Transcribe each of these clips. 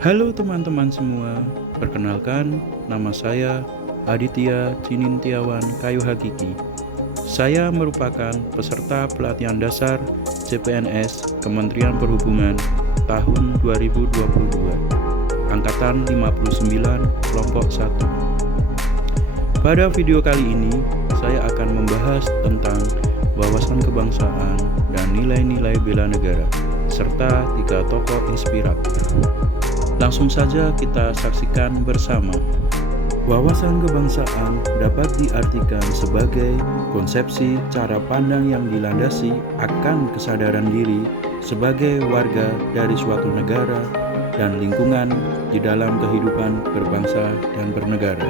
Halo teman-teman semua, perkenalkan nama saya Aditya Cinintiawan Kayu Hakiki. Saya merupakan peserta pelatihan dasar CPNS Kementerian Perhubungan tahun 2022, Angkatan 59, Kelompok 1. Pada video kali ini, saya akan membahas tentang wawasan kebangsaan dan nilai-nilai bela negara, serta 3 tokoh inspiratif. Langsung saja kita saksikan bersama. Wawasan kebangsaan dapat diartikan sebagai konsepsi cara pandang yang dilandasi akan kesadaran diri sebagai warga dari suatu negara dan lingkungan di dalam kehidupan berbangsa dan bernegara.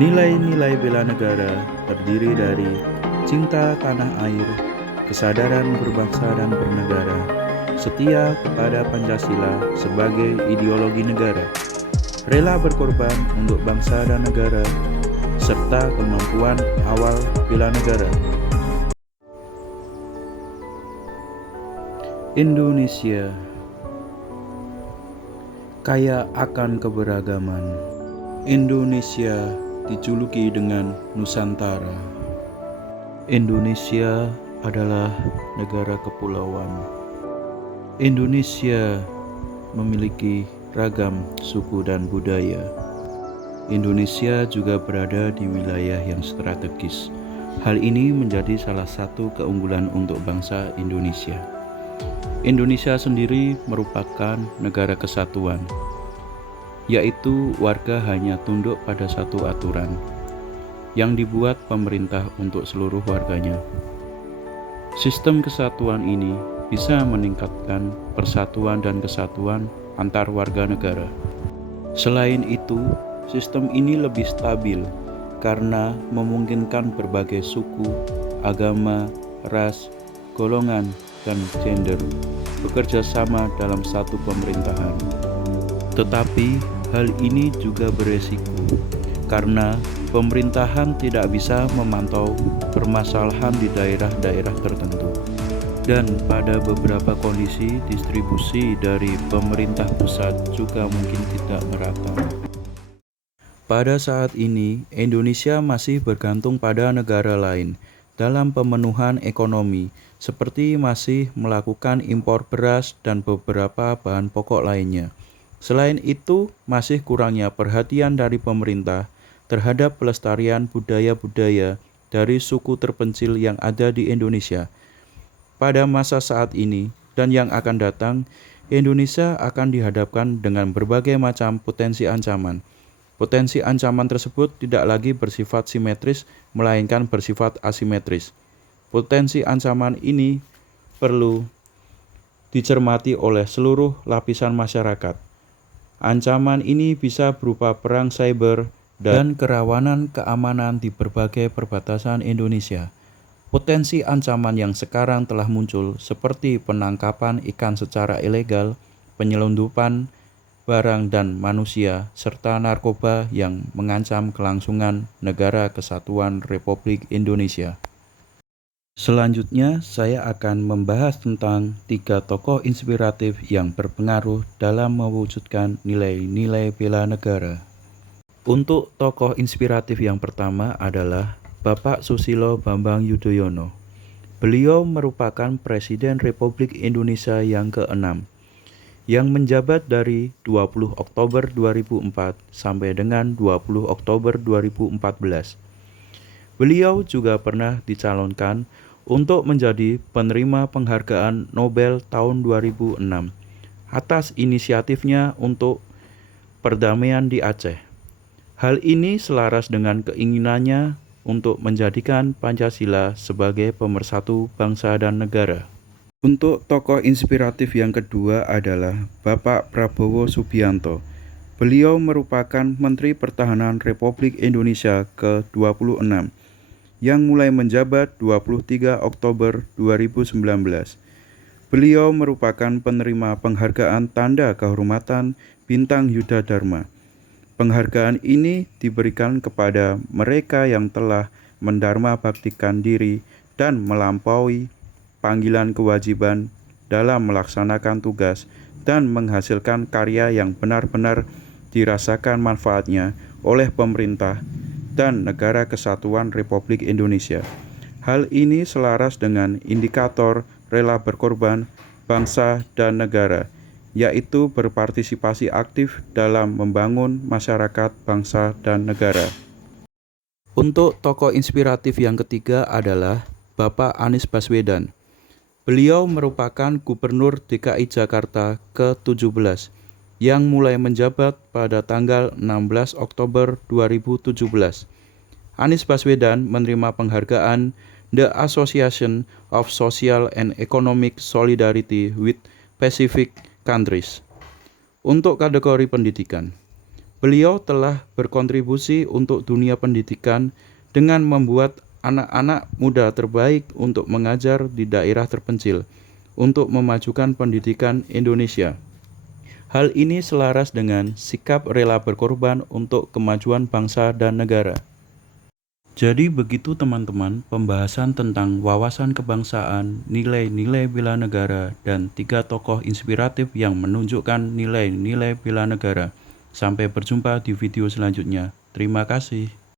Nilai-nilai bela negara terdiri dari cinta tanah air, kesadaran berbangsa dan bernegara, setia kepada Pancasila sebagai ideologi negara, rela berkorban untuk bangsa dan negara, serta kemampuan awal bela negara. Indonesia kaya akan keberagaman. Indonesia dijuluki dengan Nusantara. Indonesia adalah negara kepulauan. Indonesia memiliki ragam suku dan budaya. Indonesia juga berada di wilayah yang strategis. Hal ini menjadi salah satu keunggulan untuk bangsa Indonesia. Indonesia sendiri merupakan negara kesatuan, yaitu warga hanya tunduk pada satu aturan yang dibuat pemerintah untuk seluruh warganya. Sistem kesatuan ini bisa meningkatkan persatuan dan kesatuan antar warga negara. Selain itu, sistem ini lebih stabil karena memungkinkan berbagai suku, agama, ras, golongan, dan gender bekerja sama dalam satu pemerintahan. Tetapi hal ini juga beresiko karena pemerintahan tidak bisa memantau permasalahan di daerah-daerah tertentu. Dan pada beberapa kondisi distribusi dari pemerintah pusat juga mungkin tidak merata. Pada saat ini, Indonesia masih bergantung pada negara lain dalam pemenuhan ekonomi, seperti masih melakukan impor beras dan beberapa bahan pokok lainnya. Selain itu, masih kurangnya perhatian dari pemerintah terhadap pelestarian budaya-budaya dari suku terpencil yang ada di Indonesia. Pada masa saat ini dan yang akan datang, Indonesia akan dihadapkan dengan berbagai macam potensi ancaman. Potensi ancaman tersebut tidak lagi bersifat simetris, melainkan bersifat asimetris. Potensi ancaman ini perlu dicermati oleh seluruh lapisan masyarakat. Ancaman ini bisa berupa perang cyber dan kerawanan keamanan di berbagai perbatasan Indonesia. Potensi ancaman yang sekarang telah muncul seperti penangkapan ikan secara ilegal, penyelundupan barang dan manusia, serta narkoba yang mengancam kelangsungan Negara Kesatuan Republik Indonesia. Selanjutnya, saya akan membahas tentang 3 tokoh inspiratif yang berpengaruh dalam mewujudkan nilai-nilai bela negara. Untuk tokoh inspiratif yang pertama adalah Bapak Susilo Bambang Yudhoyono. Beliau merupakan Presiden Republik Indonesia yang ke-6, yang menjabat dari 20 Oktober 2004 sampai dengan 20 Oktober 2014. Beliau juga pernah dicalonkan untuk menjadi penerima penghargaan Nobel tahun 2006 atas inisiatifnya untuk perdamaian di Aceh. Hal ini selaras dengan keinginannya untuk menjadikan Pancasila sebagai pemersatu bangsa dan negara. Untuk tokoh inspiratif yang kedua adalah Bapak Prabowo Subianto. Beliau merupakan Menteri Pertahanan Republik Indonesia ke-26 yang mulai menjabat 23 Oktober 2019. Beliau merupakan penerima penghargaan Tanda Kehormatan Bintang Yudha Dharma. Penghargaan ini diberikan kepada mereka yang telah mendharma baktikan diri dan melampaui panggilan kewajiban dalam melaksanakan tugas dan menghasilkan karya yang benar-benar dirasakan manfaatnya oleh pemerintah dan Negara Kesatuan Republik Indonesia. Hal ini selaras dengan indikator rela berkorban bangsa dan negara, yaitu berpartisipasi aktif dalam membangun masyarakat bangsa dan negara. Untuk tokoh inspiratif yang ketiga adalah Bapak Anies Baswedan. Beliau merupakan Gubernur DKI Jakarta ke-17 yang mulai menjabat pada tanggal 16 Oktober 2017. Anies Baswedan menerima penghargaan The Association of Social and Economic Solidarity with Pacific Countries untuk kategori pendidikan. Beliau telah berkontribusi untuk dunia pendidikan dengan membuat anak-anak muda terbaik untuk mengajar di daerah terpencil untuk memajukan pendidikan Indonesia. Hal ini selaras dengan sikap rela berkorban untuk kemajuan bangsa dan negara. Jadi begitu teman-teman, pembahasan tentang wawasan kebangsaan, nilai-nilai bela negara, dan 3 tokoh inspiratif yang menunjukkan nilai-nilai bela negara. Sampai berjumpa di video selanjutnya. Terima kasih.